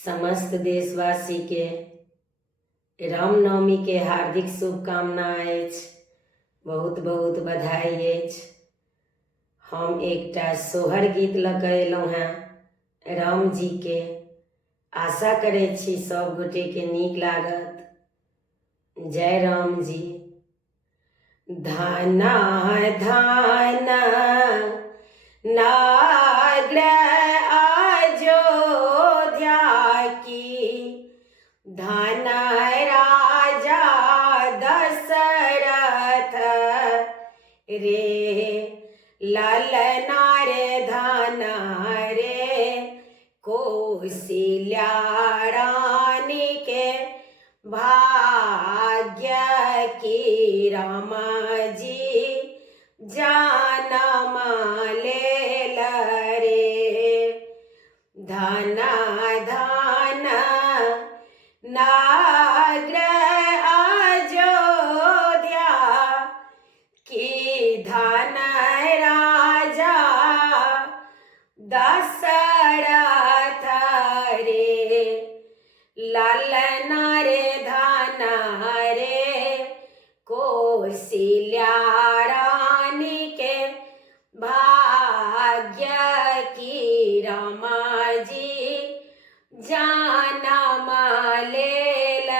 समस्त देशवासी के रामनवमी के हार्दिक शुभकामना अछि। बहुत बहुत बधाई अछि। हम एकटा सोहर गीत लऽ कऽ अयलहुँ हेँ राम जी के। आशा करै छी सब गोटे के नीक लागत। जय राम जी। धाना धाना नाग्र अयोध्या की, धाना राजा दशरथ रे, ललना रे धाना रे कौशल्या रानी के भाग्य की, रामा जी जनम लेल रे। धना धना नाग्र अयोध्या की, धन राजा दशरथ रे, ललना रे धना रे कौशल्या रानी के भाग्य की, रामा जी जनम लेल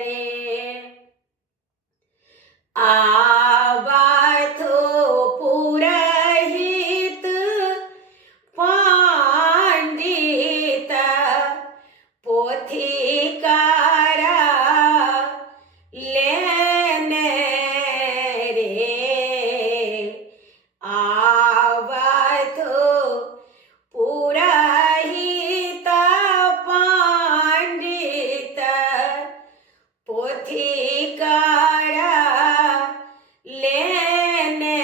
रे। आवथु पुरहित पंडित पोथीकार लेने रे, आवथु पुरहित पंडित पोथीकार लेने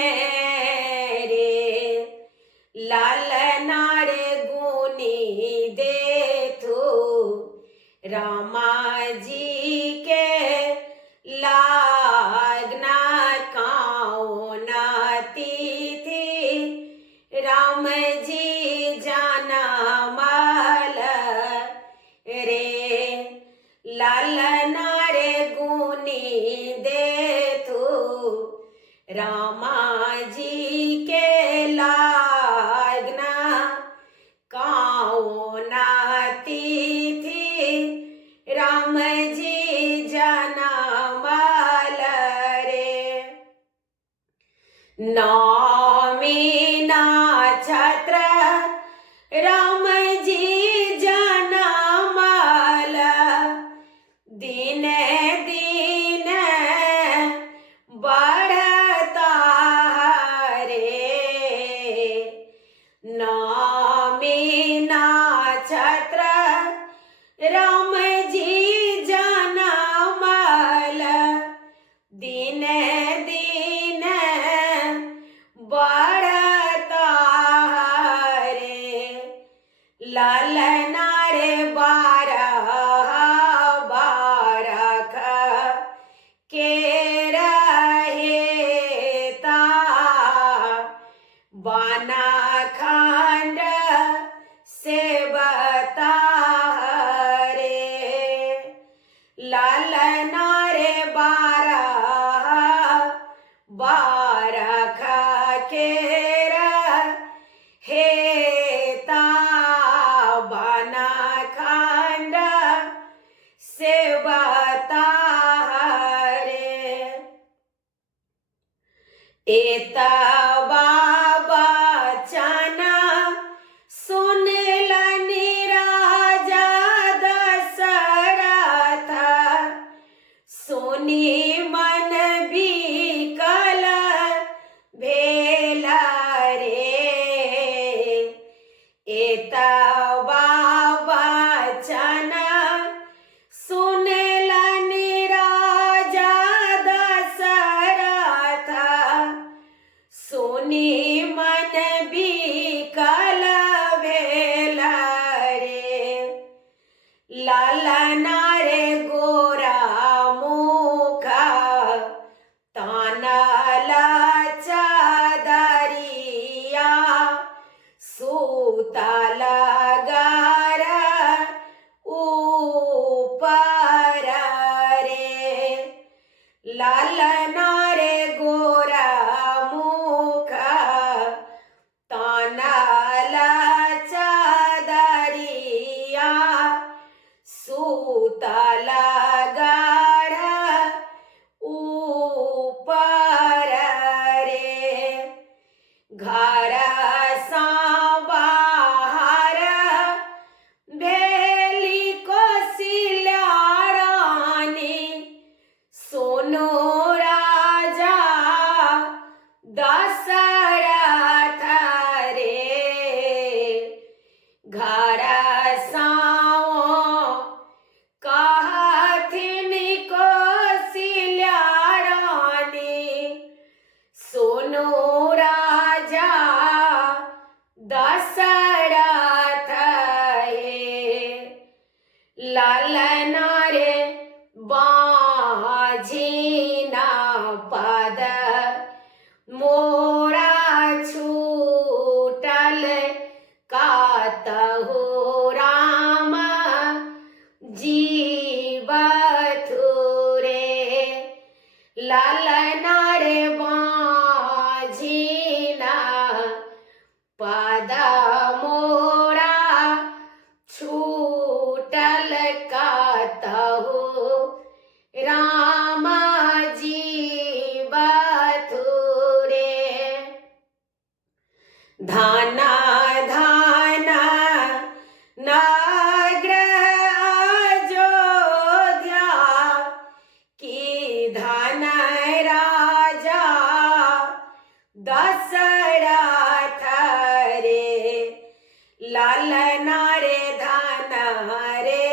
रे, लालना रे गुनी देथु रामा जी के लागना काउना तिथि, राम जी जनमल रे, लालना रे गुनी देथु रामा जी के लागना काउना तिथि, राम जी जनमल रे। नौमी नक्षत्र राम जी जनमल, दिने दिने बढ़ता रे। नौमी नक्षत्र राम जी जनमल, दिने दिने बढ़ता रे, लालना रे बारह बारख के रहेता, बाना खंड से बता रे, लालना रे बारह बारख के रहेता, बाना खंड से बता रे। एतबा बचन दशरथ हे लालन रे बाझिना पद मोरा छूटल कातहु राम जीवथु रे लालन रे बाझिना पद मोरा छूटल कातहु राम जीवथु रे धाना धाना नगर अयोध्या की धन राजा दशरथ रे लालन रे धन रे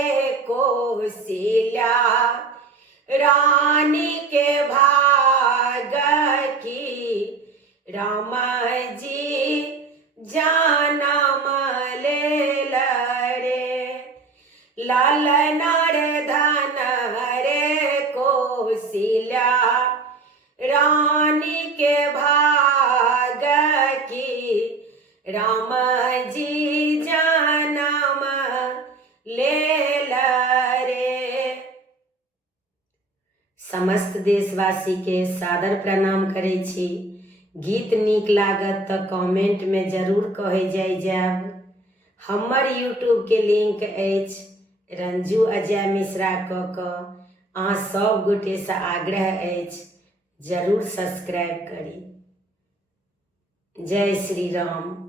कौशल्या रानी के भाग की राम जी जानम ले लड़े लालन रे धन रे कौशल्या रानी के भाग की राम जी जानम ले लड़े। समस्त देशवासी के सादर प्रणाम करै छी। गीत नीक लागत तऽ कमेंट में जरूर कहे जायब। हमर यूट्यूब के लिंक अछि रंजू अजय मिश्रा कऽ अहाँ सब गोटे से आग्रह अछि जरूर सब्सक्राइब करी। जय श्री राम।